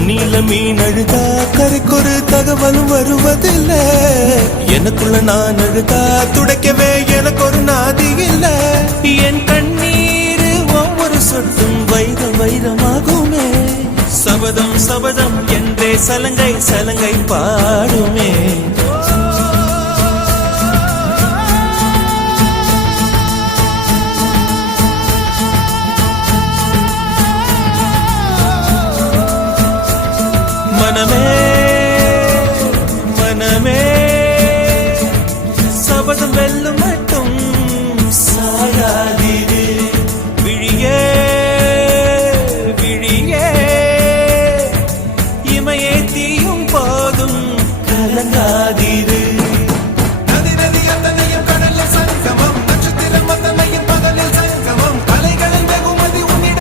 தண்ணியில மீன் அழுதா கரைக்கொரு தகவலும் வருவதில்ல. எனக்குள்ள நான் அழுதா துடைக்கவே எனக்கு ஒரு நாதி இல்ல. என் கண்ணீர் ஒவ்வொரு சொட்டும் வைரம் வைரமாகுமே. சபதம் சபதம் என்றே சலங்கை சலங்கை பாடுமே. மனமே மனமே சபதம் வெல்லும்